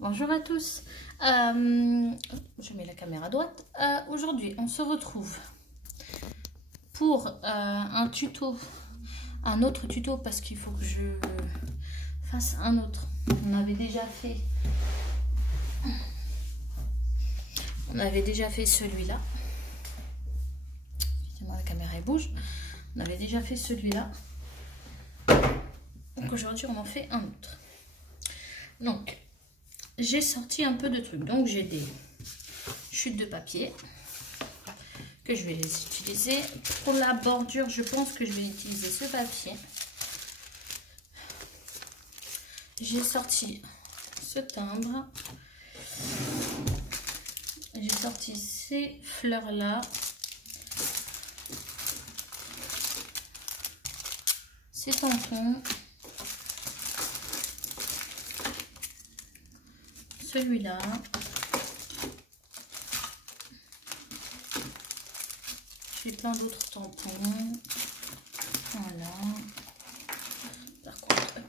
Bonjour à tous, je mets la caméra à droite. Aujourd'hui on se retrouve pour un autre tuto parce qu'il faut que je fasse un autre. On avait déjà fait celui-là. Excusez-moi, la caméra elle bouge. On avait déjà fait celui-là. Donc aujourd'hui on en fait un autre. Donc j'ai sorti un peu de trucs. Donc j'ai des chutes de papier que je vais les utiliser. Pour la bordure, je pense que je vais utiliser ce papier. J'ai sorti ce timbre. J'ai sorti ces fleurs-là. Ces tampons. Celui-là. J'ai plein d'autres tampons. Voilà. Par contre,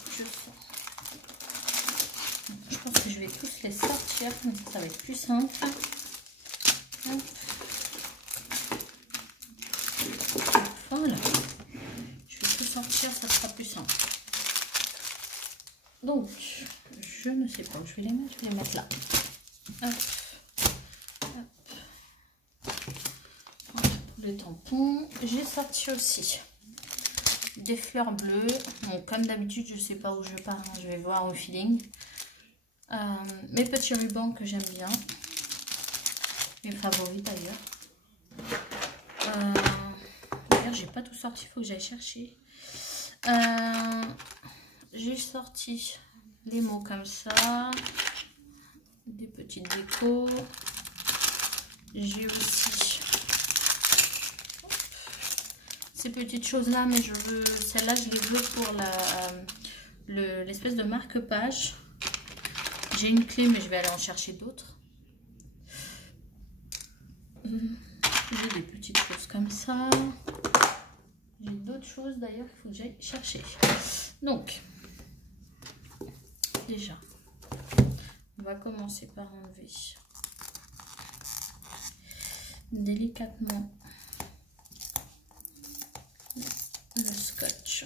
je pense que je vais tous les sortir. Ça va être plus simple. Hop. Voilà. Je vais tout sortir, ça sera plus simple. Donc, je ne sais pas où je vais les mettre. Je vais les mettre là. Hop. Le tampon, j'ai sorti aussi des fleurs bleues. Bon, comme d'habitude, je sais pas où je pars, hein, je vais voir au feeling. Mes petits rubans que j'aime bien, mes favoris d'ailleurs. D'ailleurs, j'ai pas tout sorti, il faut que j'aille chercher. J'ai sorti les mots comme ça, des petites décos. J'ai aussi ces petites choses là, mais je veux celle-là, je les veux pour l'espèce de marque-page. J'ai une clé, mais je vais aller en chercher d'autres. J'ai des petites choses comme ça. J'ai d'autres choses d'ailleurs qu'il faut que j'aille chercher. Donc, déjà, on va commencer par enlever délicatement le scotch.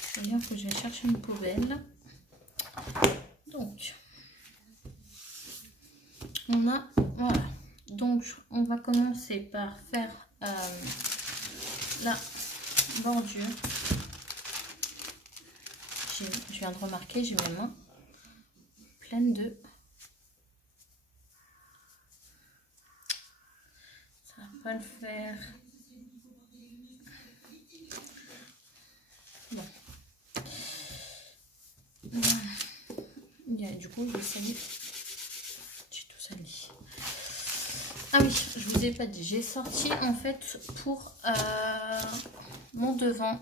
C'est-à-dire que je vais chercher une poubelle. Donc, on a, voilà. Donc, on va commencer par faire la bordure. Je viens de remarquer, j'ai mes mains pleines de... Ça va pas le faire. Bon. Du coup, je vais salir. J'ai tout sali. Ah oui, je vous ai pas dit. J'ai sorti en fait pour mon devant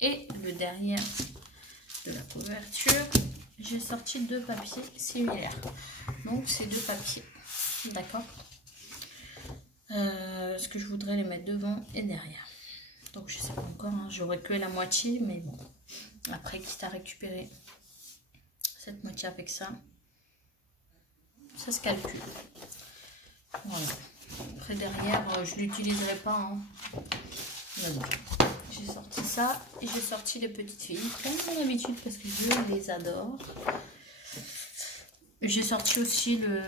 et le derrière de la couverture. J'ai sorti deux papiers similaires. Donc, c'est deux papiers. D'accord. Parce que je voudrais les mettre devant et derrière. Donc, je sais pas encore. Hein, j'aurais que la moitié, mais bon. Après, quitte à récupérer cette moitié avec ça, ça se calcule. Voilà. Après, derrière, je l'utiliserai pas. Hein. Mais bon. J'ai sorti ça et j'ai sorti les petites filles, comme d'habitude, parce que je les adore. J'ai sorti aussi le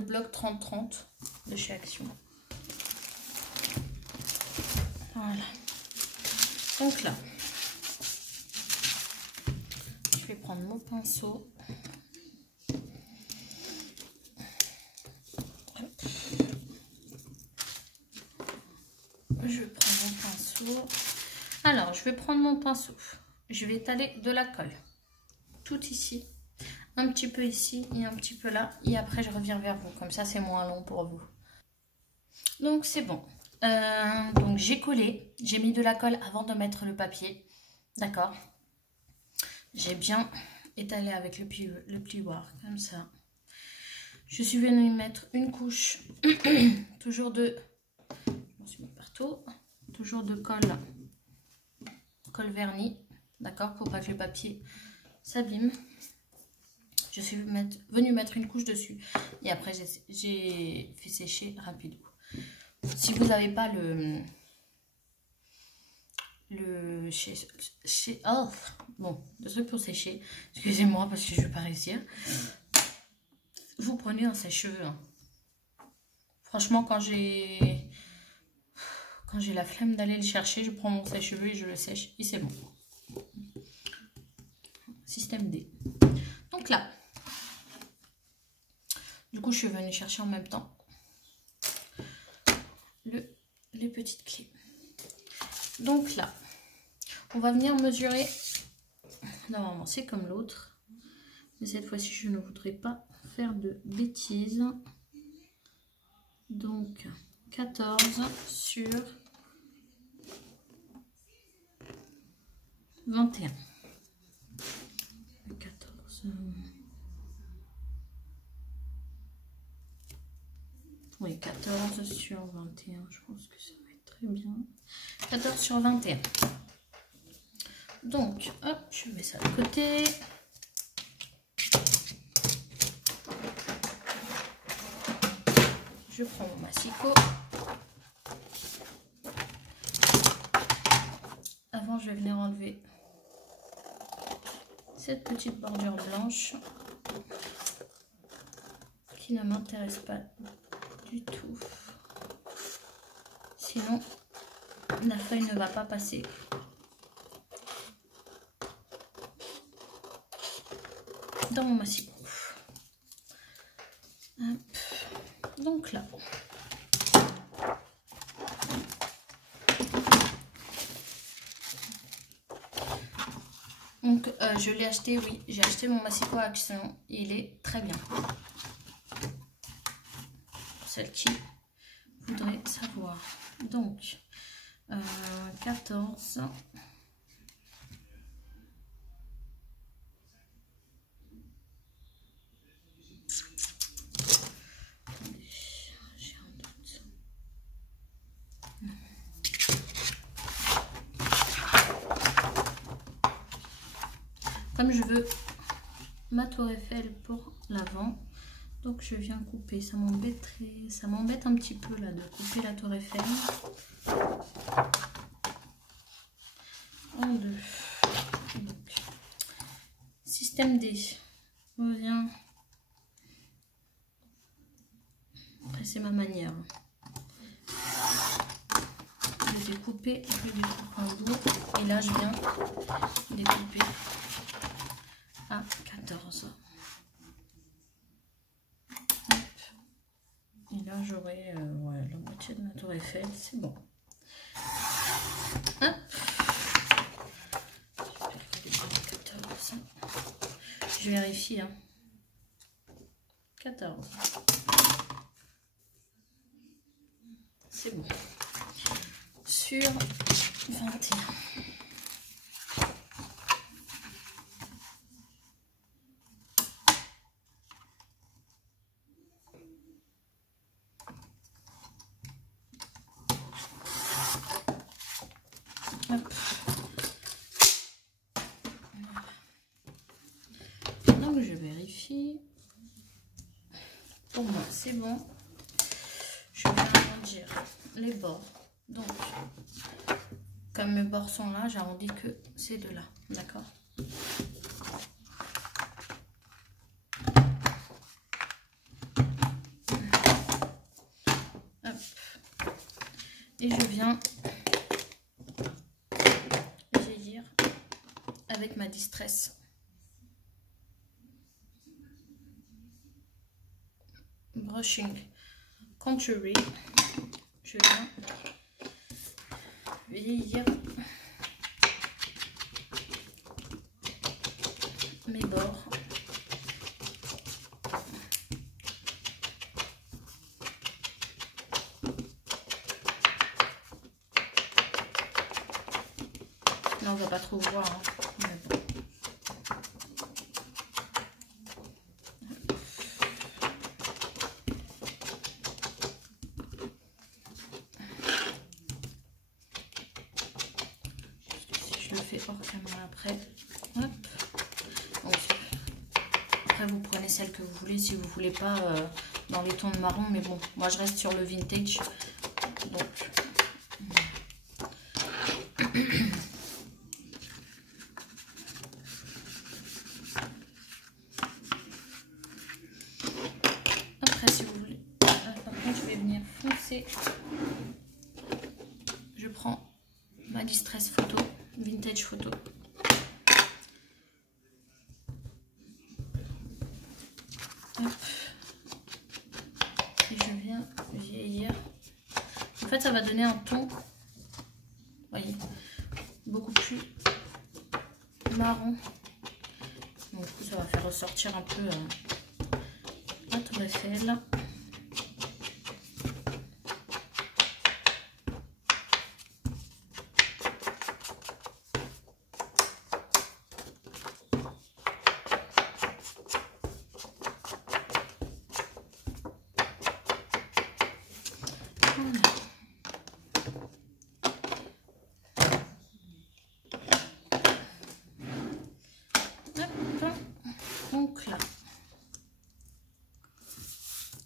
bloc 30-30 de chez Action. Voilà. Donc là, je vais prendre mon pinceau. Je prends mon pinceau. Alors, je vais prendre mon pinceau. Je vais étaler de la colle. Tout ici. Un petit peu ici et un petit peu là. Et après, je reviens vers vous. Comme ça, c'est moins long pour vous. Donc, c'est bon. Donc, j'ai collé. J'ai mis de la colle avant de mettre le papier. D'accord. J'ai bien étalé avec le plioir, comme ça. Je suis venue mettre une couche, toujours de, je m'en suis mis partout, toujours de colle vernis, d'accord, pour pas que le papier s'abîme. Je suis venue mettre une couche dessus et après j'ai fait sécher rapidement. Si vous n'avez pas le truc pour sécher, excusez-moi parce que je ne vais pas réussir, vous prenez un sèche-cheveux. Hein. Franchement, quand j'ai la flemme d'aller le chercher, je prends mon sèche-cheveux et je le sèche et c'est bon. Système D. Donc là, du coup, je suis venue chercher en même temps les petites clés. Donc là, on va venir mesurer. Normalement, c'est comme l'autre. Mais cette fois-ci, je ne voudrais pas faire de bêtises. Donc, 14 sur 21. 14. Oui, 14 sur 21. Je pense que ça va être très bien. 14 sur 21. Donc, hop, je mets ça de côté. Je prends mon massicot. Avant, je vais venir enlever cette petite bordure blanche qui ne m'intéresse pas du tout. Sinon, la feuille ne va pas passer. Dans mon massicot. Donc là. Donc je l'ai acheté, oui, j'ai acheté mon massicot à Action. Il est très bien. Pour celle qui voudrait savoir. Donc 14. Comme je veux ma tour Eiffel pour l'avant, donc je viens couper. Ça m'embête un petit peu là de couper la tour Eiffel en deux. Donc, système D. On vient. Après c'est ma manière de découper. Je découpe un bout et là je viens découper à 14. Hop. Et là j'aurai ouais, la moitié de ma tour Eiffel, c'est bon. Hop. 14. Je vérifie. Hein. 14. C'est bon. Sur 21. Hop. Donc je vérifie. Pour moi c'est bon. Je vais arrondir les bords. Donc comme mes bords sont là, j'arrondis que ces deux là. D'accord? Et je viens vieillir avec ma Distress Brushing Contour. Je viens vieillir mes bords. Là, on va pas trop voir. Hein. Mais bon. fort quand même après. Hop. Donc, après vous prenez celle que vous voulez si vous voulez pas dans les tons de marron, mais bon, moi je reste sur le vintage. Donc après si vous voulez, par contre je vais venir foncer. Je prends ma distress photo, vintage photo. Hop. Et je viens vieillir. En fait, ça va donner un ton, voyez, beaucoup plus marron. Donc, du coup, ça va faire ressortir un peu la tour Eiffel. Donc là,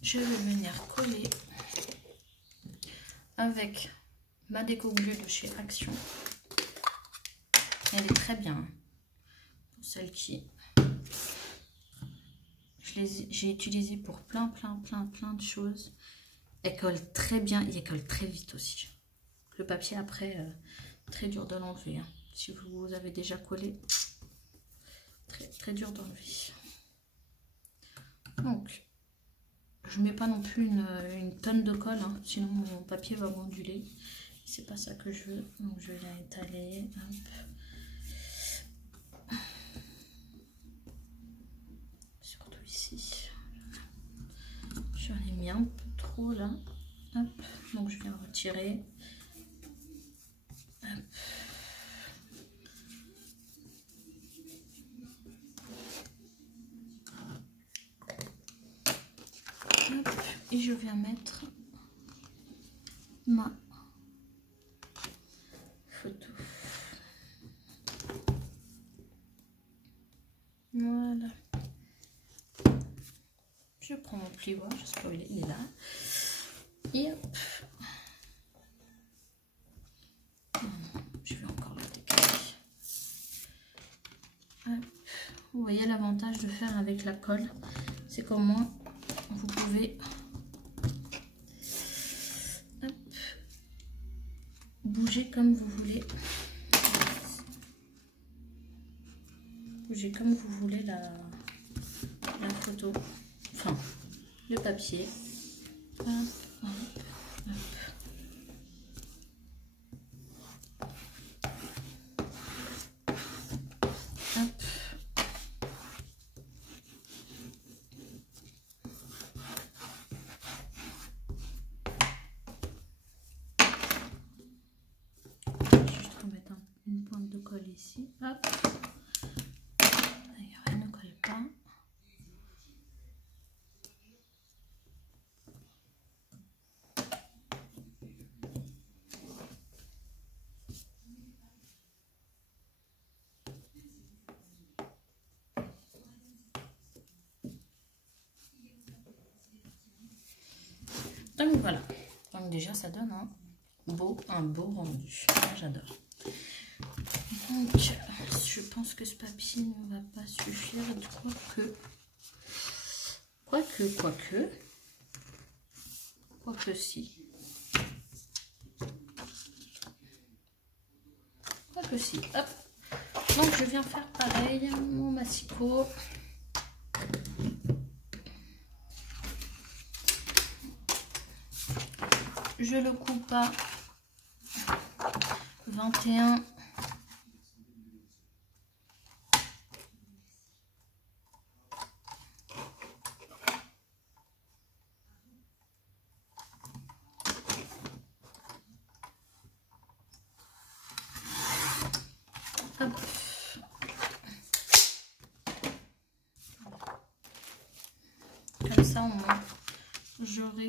je vais venir coller avec ma déco glue de chez Action. Elle est très bien. Pour celle qui j'ai utilisé pour plein de choses. Elle colle très bien et elle colle très vite aussi. Le papier après, très dur de l'enlever. Hein. Si vous avez déjà collé, très dur d'enlever. Donc, je mets pas non plus une tonne de colle, hein, sinon mon papier va m'onduler. C'est pas ça que je veux. Donc je vais l'étaler. Surtout ici. J'en ai mis un peu trop là. Hop. Donc je viens retirer. Hop. Hop. Et je viens mettre ma photo. Voilà. Je prends mon plioir, je sais pas où il est là. Et hop. Je vais encore le décaler. Hop. Vous voyez l'avantage de faire avec la colle, c'est qu'au moins vous pouvez hop, bouger comme vous voulez. Bouger comme vous voulez la photo, enfin le papier. Hop, hop, hop. Hop. Juste remettre une pointe de colle ici. Hop. D'ailleurs, elle ne colle pas. Donc voilà, donc déjà ça donne un beau rendu, j'adore. Donc je pense que ce papier ne va pas suffire, quoique si. Quoique si, hop. Donc je viens faire pareil, mon massicot. Je le coupe à 21. Hop. Comme ça au moins j'aurai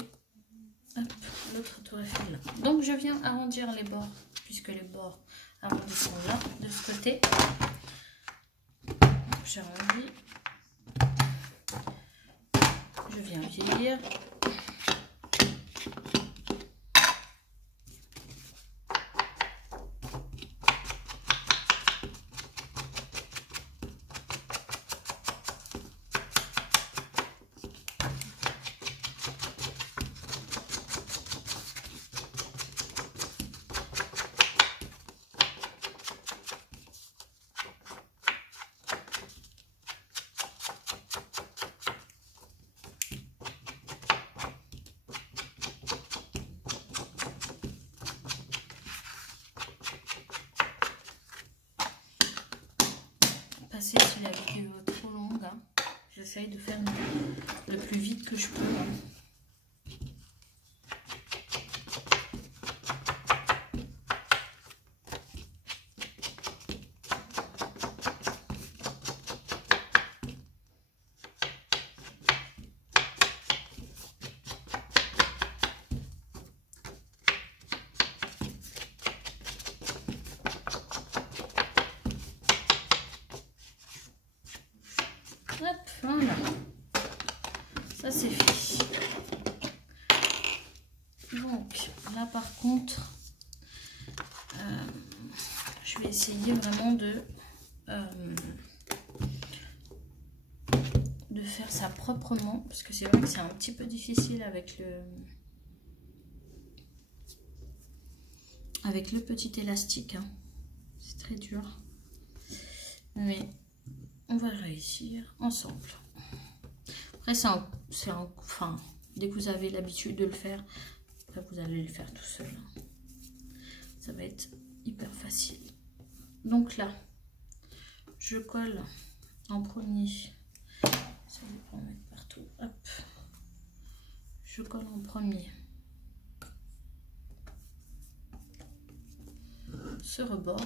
l'autre tour Eiffel là. Donc je viens arrondir les bords puisque les bords avant de descendre là, de ce côté. J'ai envie. Je viens vieillir. Si la vidéo est trop longue, hein, j'essaye de faire le plus vite que je peux. Hein. Hop, voilà. Ça c'est fait. Donc là par contre, je vais essayer vraiment de faire ça proprement, parce que c'est vrai que c'est un petit peu difficile avec le petit élastique. Hein. C'est très dur. Mais on va réussir ensemble. Après, enfin, dès que vous avez l'habitude de le faire, après vous allez le faire tout seul. Ça va être hyper facile. Donc là, je colle en premier. Ça va pas en mettre partout. Hop. Je colle en premier ce rebord.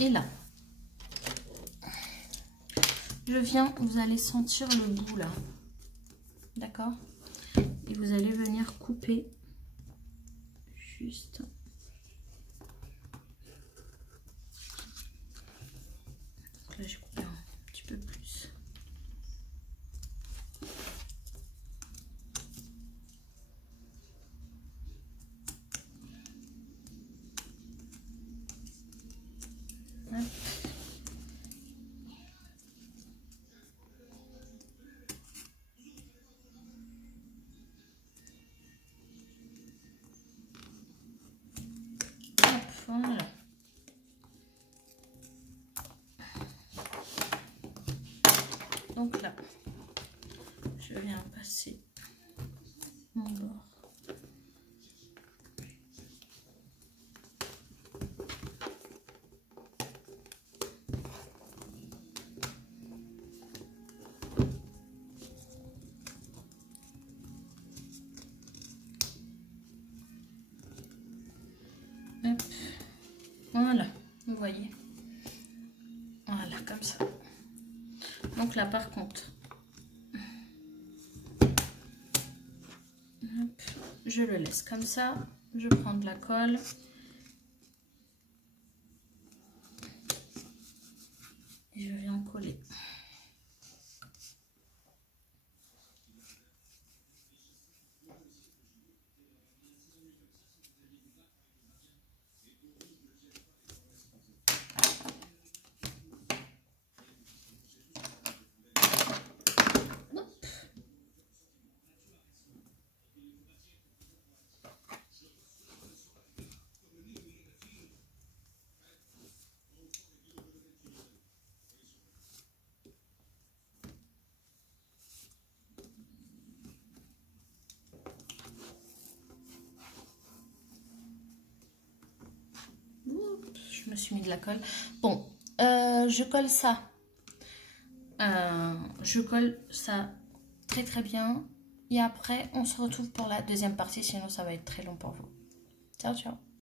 Et là, vous allez sentir le bout là, d'accord? Et vous allez venir couper juste. Donc là, j'ai coupé un petit peu plus. Hop. Voilà. Donc là, je viens passer mon bord. Hop. Voilà, vous voyez. Voilà, comme ça. Donc là, par contre, hop, je le laisse comme ça. Je prends de la colle. Et je viens coller. Je me suis mis de la colle. Bon, je colle ça. Je colle ça très très bien. Et après, on se retrouve pour la deuxième partie, sinon ça va être très long pour vous. Ciao, ciao.